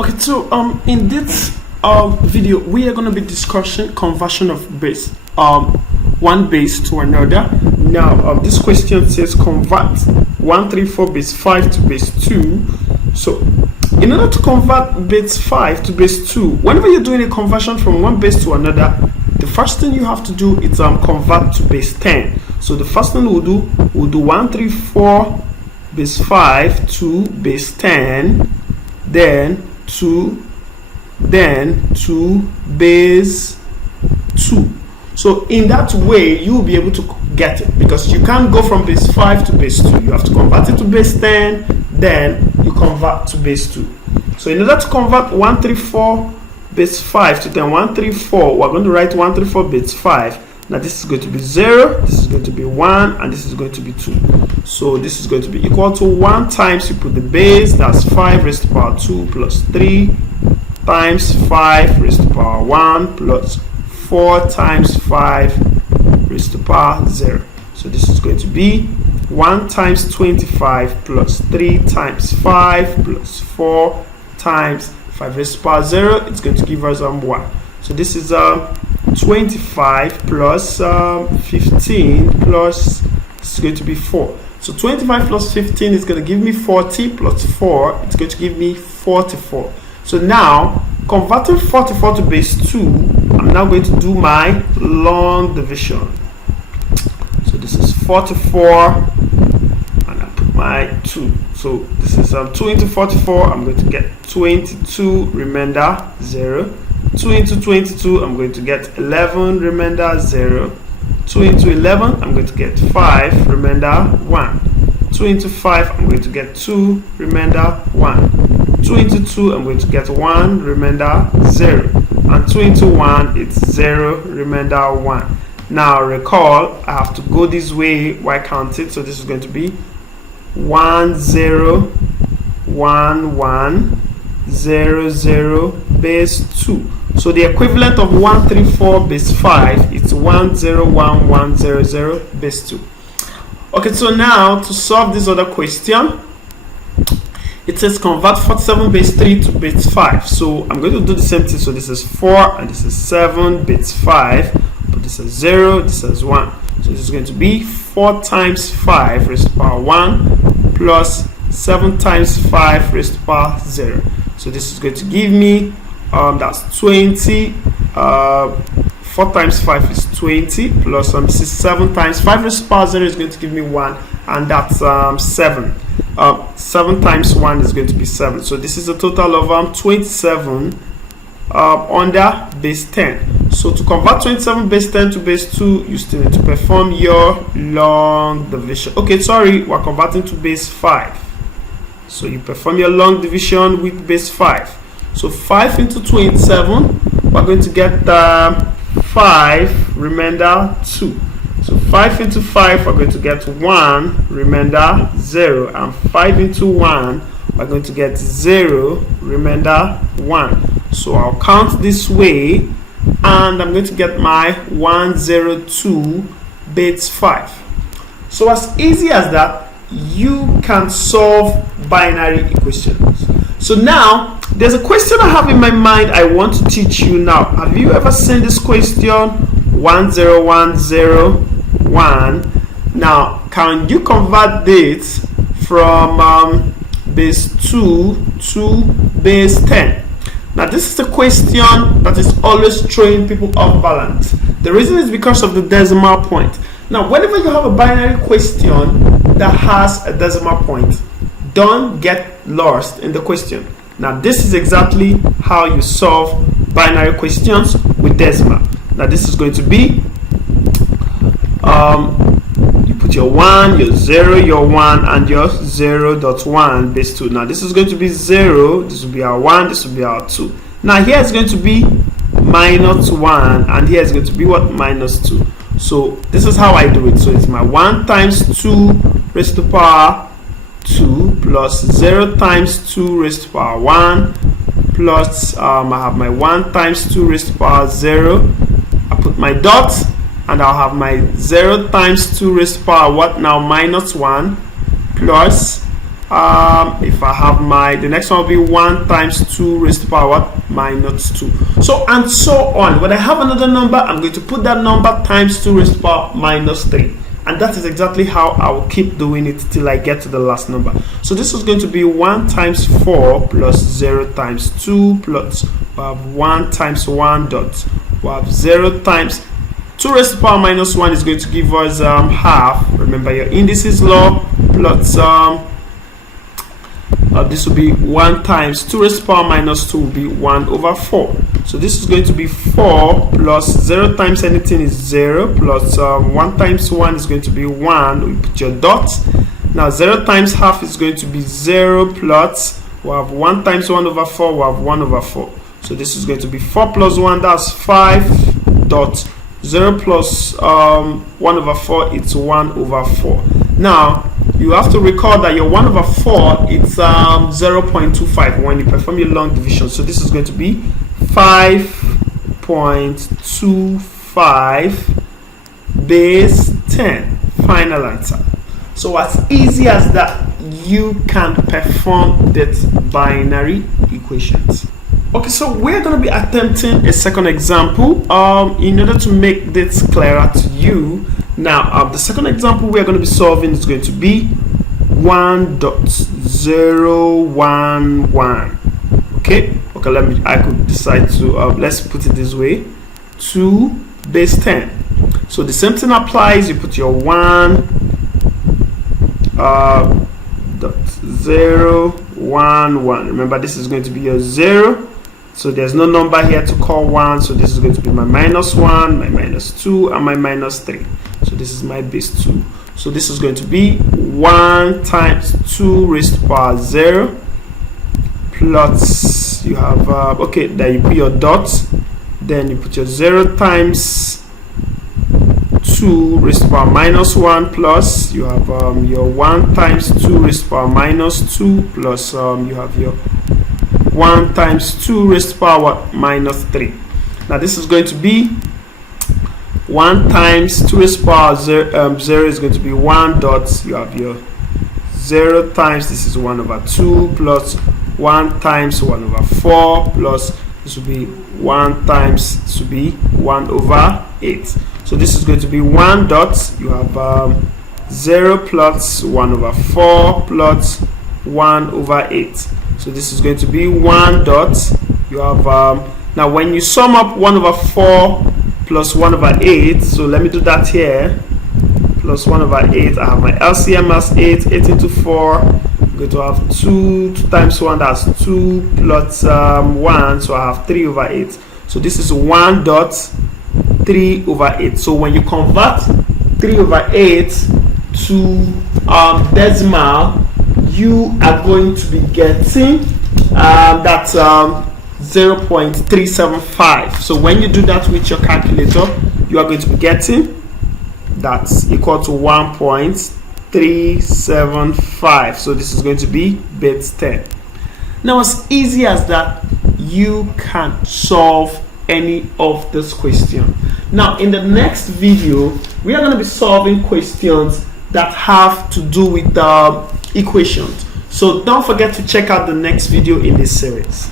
Okay, so in this video we are going to be discussing conversion of base one base to another. Now this question says convert 134 base 5 to base 2. So in order to convert base 5 to base 2, whenever you're doing a conversion from one base to another, the first thing you have to do is convert to base 10. So the first thing we'll do 134 base 5 to base 10, then to base 2. So in that way you'll be able to get it, because you can't go from base 5 to base 2. You have to convert it to base 10, then you convert to base 2. So in order to convert 134 base 5 to 10, 134, we're going to write 134 base 5. Now this is going to be 0, this is going to be 1, and this is going to be 2. So this is going to be equal to 1 times, you put the base, that's 5 raised to power 2 plus 3 times 5 raised to power 1 plus 4 times 5 raised to power 0. So this is going to be 1 times 25 plus 3 times 5 plus 4 times 5 raised to power 0. It's going to give us 1. So this is 25 plus 15 plus, this is going to be 4. So 25 plus 15 is going to give me 40, plus 4, it's going to give me 44. So now, converting 44 to base 2, I'm now going to do my long division. So this is 44, and I put my 2. So this is 2 into 44, I'm going to get 22, remainder 0. 2 into 22, I'm going to get 11, remainder 0. 2 into 11, I'm going to get 5, remainder 1. 2 into 5, I'm going to get 2, remainder 1. 2 into 2, I'm going to get 1, remainder 0. And 2 into 1, it's 0, remainder 1. Now recall, I have to go this way while counting. So this is going to be 1 0 1 1 0 0 base 2. So the equivalent of 134 base 5 is 1 0 1 1 0 0 base 2. Okay, so now to solve this other question, it says convert 47 base 3 to base 5. So I'm going to do the same thing. So this is 4 and this is 7 base 5, but this is 0, this is 1. So this is going to be 4 times 5 raised to power 1 plus 7 times 5 raised to power 0. So this is going to give me that's 20. 4 times 5 is 20 plus 7 times 5 raised to power 0 is going to give me 1, and that's 7. 7 times 1 is going to be 7. So this is a total of 27 under base 10. So to convert 27 base 10 to base 2, you still need to perform your long division. Okay, sorry, we're converting to base 5. So you perform your long division with base 5. So 5 into 27, we're going to get 5, remainder 2. So 5 into 5, we're going to get 1, remainder 0. And 5 into 1, we're going to get 0, remainder 1. So I'll count this way, and I'm going to get my 102 base 5. So as easy as that, you can solve binary equations. So now, there's a question I have in my mind I want to teach you now. Have you ever seen this question? 10101. Now, can you convert this from base 2 to base 10? Now, this is a question that is always throwing people off balance. The reason is because of the decimal point. Now, whenever you have a binary question that has a decimal point, don't get lost in the question. Now, this is exactly how you solve binary questions with decimal. Now, this is going to be you put your 1, your 0, your 1, and your 0.1 base 2. Now, this is going to be 0, this will be our 1, this will be our 2. Now, here is going to be minus 1, and here is going to be what? Minus 2. So, this is how I do it. So, it's my 1 times 2 raised to power 2 plus 0 times 2 raised to power 1 plus I have my 1 times 2 raised to power 0. I put my dot, and I'll have my 0 times 2 raised to power what now? Minus 1 plus if I have the next one will be 1 times 2 raised to the power minus 2. So and so on. When I have another number, I'm going to put that number times 2 raised to the power minus 3. And that is exactly how I will keep doing it till I get to the last number. So this is going to be 1 times 4 plus 0 times 2 plus 1 times 1 dot. We have 0 times 2 raised to the power minus 1 is going to give us half. Remember your indices law, plus this will be 1 times 2 raised to the power minus 2 will be 1 over 4. So this is going to be 4 plus 0 times anything is 0 plus 1 times 1 is going to be 1. We put your dots. Now 0 times half is going to be 0 plus we have 1 times 1 over 4, we have 1 over 4. So this is going to be 4 plus 1, that's 5 dot 0 plus 1 over 4, it's 1 over 4. Now you have to recall that your 1 over 4 it's 0.25 when you perform your long division. So this is going to be 5.25 base 10. Final answer. So as easy as that, you can perform that binary equations. Okay, so we're going to be attempting a second example in order to make this clearer to you. Now, the second example we are going to be solving is going to be 1.011. Okay, I could decide to let's put it this way, 2 base 10. So the same thing applies. You put your 1.011. Remember, this is going to be your 0. So there's no number here to call 1. So this is going to be my minus 1, my minus 2, and my minus 3. So this is my base 2. So this is going to be 1 times 2 raised to the power 0 plus you have okay, then you put your dots, then you put your 0 times 2 raised to the power minus 1 plus you have your 1 times 2 raised to the power minus 2 plus you have your 1 times 2 raised to the power minus 3. Now this is going to be 1 times 2 raised to the power 0 is going to be 1 dot. You have your 0 times, this is 1 over 2 plus 1 times 1 over 4 plus this will be 1 times, this will be 1 over 8. So this is going to be 1 dot. You have 0 plus 1 over 4 plus 1 over 8. So this is going to be 1 dot. You have now when you sum up 1 over 4 plus 1 over 8, so let me do that here, plus 1 over 8, I have my LCM as 8 into 4, I'm going to have 2 times 1, that's 2 plus 1, so I have 3 over 8. So this is 1 dot 3 over 8. So when you convert 3 over 8 to decimal, you are going to be getting that's 0.375. So when you do that with your calculator, you are going to be getting that's equal to 1.375. So this is going to be base 10. Now as easy as that, you can solve any of this question. Now in the next video, we are going to be solving questions that have to do with equations. So don't forget to check out the next video in this series.